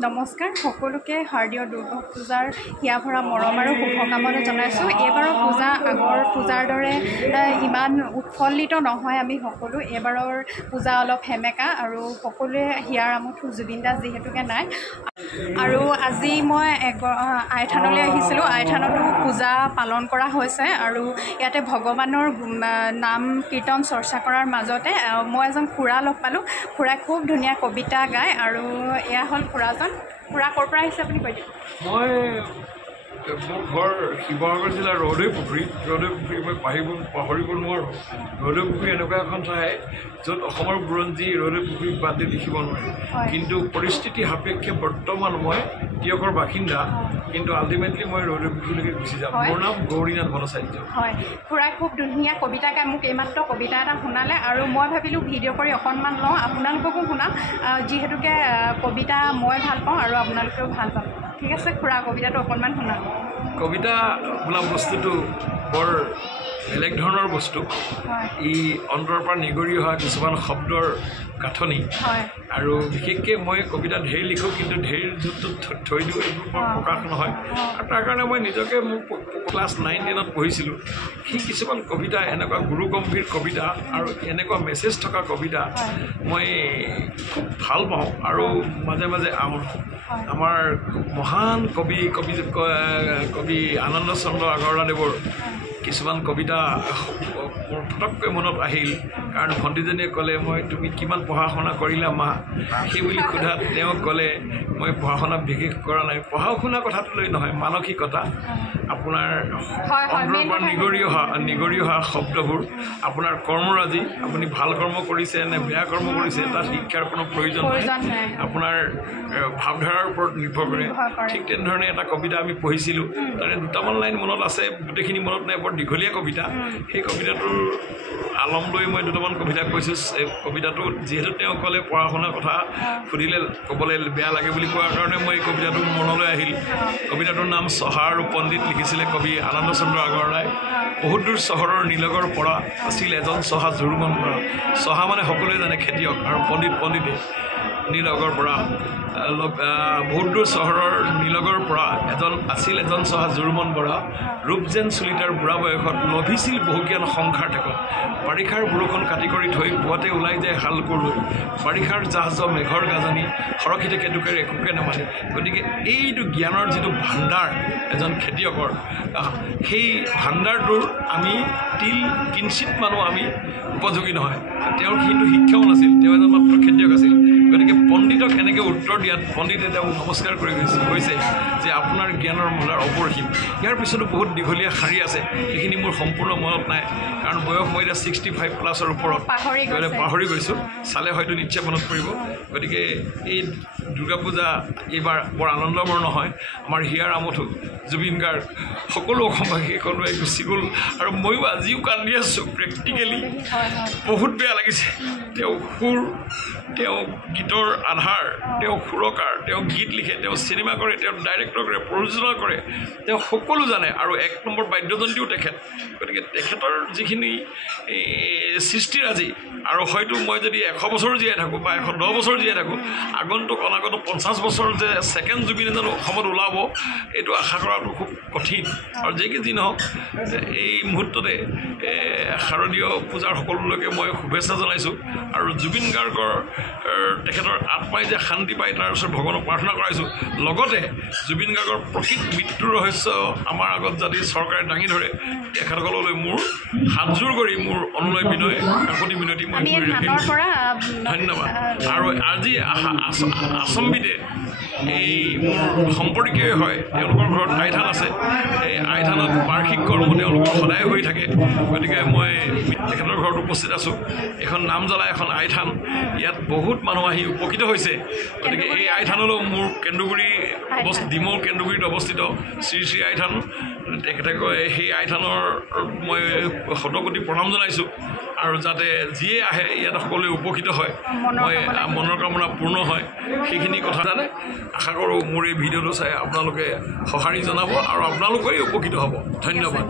নমস্কাৰ সকলোকে শাৰদীয় দুৰ্গা পূজাৰ হিয়া ভৰা মৰম আৰু শুভকামনা জনাইছোঁ। এইবাৰৰ পূজা আগৰ পূজাৰ দৰে ইমান উৎফুল্লিত নহয়। আমি সকলো এইবাৰৰ পূজা অলপ সেমেকা আৰু সকলোৱে হিয়াৰ আমঠু জুবিন দাস যিহেতুকে নাই। আৰু আজি মই আইথানলৈ আহিছিলোঁ। আইথানতো পূজা পালন কৰা হৈছে আৰু ইয়াতে ভগৱানৰ নাম কীৰ্তন চৰ্চা কৰাৰ মাজতে মই এজন খুৰা লগ পালোঁ। খুৰাই খুব ধুনীয়া কবিতা গায় আৰু এয়া হ'ল খুৰাজন। খুৰা ক'ৰ পৰা আহিছে আপুনি কৈ দিয়ক। মই মোৰ ঘৰ শিৱসাগৰ জিলাৰ ৰৌদৈ পুখুৰী মই পাহৰিব নোৱাৰোঁ। ৰৌদৈ পুখুৰী এনেকুৱা এখন ঠাই য'ত অসমৰ বুৰঞ্জী ৰৌদৈ পুখুৰীক বাদ দি লিখিব নোৱাৰে। কিন্তু পৰিস্থিতি সাপেক্ষে বৰ্তমান মই তিয়কৰ বাসিন্দা, কিন্তু আল্টিমেটলি মই ৰৌদৈ পুখুৰীলৈকে গুচি যাম। মোৰ নাম গৌৰীনাথ ভট্টাচাৰ্য। হয়, খুৰাই খুব ধুনীয়া কবিতা গাই মোক এইমাত্ৰ কবিতা এটা শুনালে আৰু মই ভাবিলোঁ ভিডিঅ' কৰি অকণমান লওঁ, আপোনালোককো শুনাম, যিহেতুকে কবিতা মই ভাল পাওঁ আৰু আপোনালোকেও ভাল পাব। ঠিক আছে খুৰা, কবিতাটো অকণমান শুনাম। কবিতা বোলা বস্তুটো বৰ বেলেগ ধৰণৰ বস্তু। ই অন্তৰৰ পৰা নিগৰি অহা কিছুমান শব্দৰ গাঁথনি আৰু বিশেষকৈ মই কবিতা ঢেৰ লিখোঁ, কিন্তু ঢেৰ য'ত থৈ দিওঁ এইবোৰ প্ৰকাশ নহয়। আৰু তাৰ কাৰণে মই নিজকে মোৰ ক্লাছ 9-10ত পঢ়িছিলোঁ। সেই কিছুমান কবিতা এনেকুৱা গুৰুগম্ভীৰ কবিতা আৰু এনেকুৱা মেছেজ থকা কবিতা মই খুব ভাল পাওঁ আৰু মাজে মাজে আমাৰ মহান কবি আনন্দ চন্দ্ৰ আগৰৱালাদেৱৰ কিছুমান কবিতা মোৰ ফটককৈ মনত আহিল। কাৰণ ভণ্টিজনীয়ে ক'লে তুমি কিমান পঢ়া শুনা কৰিলা মা, সেই বুলি সোধাত তেওঁ ক'লে মই পঢ়া শুনা বিশেষ কৰা নাই। পঢ়া শুনা কথাটো লৈ নহয়, মানসিকতা আপোনাৰ অন্তৰৰ পৰা নিগৰি অহা শব্দবোৰ, আপোনাৰ কৰ্মৰাজি, আপুনি ভাল কৰ্ম কৰিছে নে বেয়া কৰ্ম কৰিছে তাত শিক্ষাৰ কোনো প্ৰয়োজন নাই, আপোনাৰ ভাৱধাৰাৰ ওপৰত নিৰ্ভৰ কৰে। ঠিক তেনেধৰণে এটা কবিতা আমি পঢ়িছিলোঁ, তাৰে দুটামান লাইন মনত আছে, গোটেইখিনি মনত নাই, বৰ দীঘলীয়া কবিতা। সেই কবিতাটোৰ আলম লৈ মই দুটামান কবিতা কৈছোঁ। কবিতাটো যিহেতু তেওঁ ক'লে পঢ়া শুনাৰ কথা সুধিলে ক'বলৈ বেয়া লাগে বুলি কোৱাৰ কাৰণে মই এই কবিতাটো মনলৈ আহিল। কবিতাটোৰ নাম চহা আৰু পণ্ডিত, লিখিছিলে কবি আনন্দ চন্দ্ৰ আগৰৱালাই। বহুত দূৰ চহৰৰ নীলগৰ পৰা আছিল এজন চহা জোৰমন পৰা। চহা মানে সকলোৱে জানে খেতিয়ক, আৰু পণ্ডিতে নীলগৰ পৰা বহুত দূৰ চহৰৰ নীলগৰ পৰা আছিল এজন চহা জোৰমন বৰা। ৰূপ যেন চুলিতাৰ বুঢ়া বয়সত লভিছিল বহুজ্ঞান সংসাৰ ঠেকত। বাৰিষাৰ বৰষুণ কাটি কৰি থৈ পুৱাতে ওলাই যায় হাল কোৰলৈ। বাৰিষাৰ জাহাজ মেঘৰ গাজনি সৰকি থাকে দুখেৰে একোকে নামানে। গতিকে এইটো জ্ঞানৰ যিটো ভাণ্ডাৰ এজন খেতিয়কৰ, সেই ভাণ্ডাৰটোৰ আমি কিঞ্চিত মানুহ আমি উপযোগী নহয়। তেওঁৰ কিন্তু শিক্ষাও নাছিল, তেওঁ এজন মাত্ৰ খেতিয়ক আছিল। গতিকে পণ্ডিতক এনেকৈ উত্তৰ দিয়াত পণ্ডিতে তেওঁক নমস্কাৰ কৰি কৈছে যে আপোনাৰ জ্ঞানৰ মূলাৰ অপৰিসীম। ইয়াৰ পিছতো বহুত দীঘলীয়া শাৰী আছে, সেইখিনি মোৰ সম্পূৰ্ণ মনত নাই, কাৰণ বয়স মই এতিয়া 65+ ওপৰত পাহৰি গৈছোঁ। চালে হয়তো নিশ্চয় মনত পৰিব। গতিকে এই দুৰ্গা পূজা এইবাৰ বৰ আনন্দমৰ নহয়। আমাৰ হিয়াৰ আমঠু জুবিন গাৰ্গ সকলো অসমবাসী কোনোবাই গুচি গ'ল আৰু ময়ো আজিও কান্দি আছোঁ প্ৰেক্টিকেলি। বহুত বেয়া লাগিছে। তেওঁ সুৰ, তেওঁ গীতৰ আধাৰ, তেওঁ সুৰকাৰ, তেওঁ গীত লিখে, তেওঁ চিনেমা কৰে, তেওঁ ডাইৰেক্টৰ কৰে, প্ৰযোজনা কৰে, তেওঁ সকলো জানে আৰু 1 নম্বৰ বাদ্যযন্ত্ৰীও তেখেত। গতিকে তেখেতৰ যিখিনি সৃষ্টিৰাজি, আৰু হয়তো মই যদি 100 বছৰ জীয়াই থাকোঁ বা 110 বছৰ জীয়াই থাকোঁ, অনাগত 50 বছৰ যে ছেকেণ্ড জুবিন এজন অসমত ওলাব, এইটো আশা কৰাটো খুব কঠিন। আৰু যি নহওক, এই মুহূৰ্ততে শাৰদীয় পূজাৰ সকলোলৈকে মই শুভেচ্ছা জনাইছোঁ আৰু জুবিন গাৰ্গৰ তেখেতৰ আত্মাই যে শান্তি পায় তাৰ ওচৰত ভগৱানক প্ৰাৰ্থনা কৰাইছোঁ। লগতে জুবিন গাৰ্গৰ প্ৰকৃত মৃত্যুৰ ৰহস্য আমাৰ আগত যদি চৰকাৰে দাঙি ধৰে, তেখেতসকললৈ মোৰ হাতযোৰ কৰি মোৰ অনুনয় বিনয় কাকতি মিনতি মই কৰি ৰাখিম। ধন্যবাদ। আৰু আজি আচম্বিতে এই মোৰ সম্পৰ্কীয় হয়, তেওঁলোকৰ ঘৰত আইথান আছে। এই আইথানত বাৰ্ষিক কৰ্ম তেওঁলোকৰ সদায় হৈ থাকে। গতিকে মই তেখেতৰ ঘৰত উপস্থিত আছোঁ। এখন নাম জ্বলা এখন আইথান, ইয়াত বহুত মানুহ আহি উপকৃত হৈছে। গতিকে এই আইথানলৈও মোৰ ডিমৌ কেন্দুগুৰিত অৱস্থিত শ্ৰী শ্ৰী আইথান, তেখেতে কয় সেই আইথানৰ মই শতকোটি প্ৰণাম জনাইছোঁ। আৰু যাতে যিয়ে আহে ইয়াত সকলোৱে উপকৃত হয়, মই মনৰ কামনা পূৰ্ণ হয়, সেইখিনি কথা জানে আশা কৰোঁ। মোৰ এই ভিডিঅ'টো চাই আপোনালোকে সঁহাৰি জনাব আৰু আপোনালোকেই উপকৃত হ'ব। ধন্যবাদ।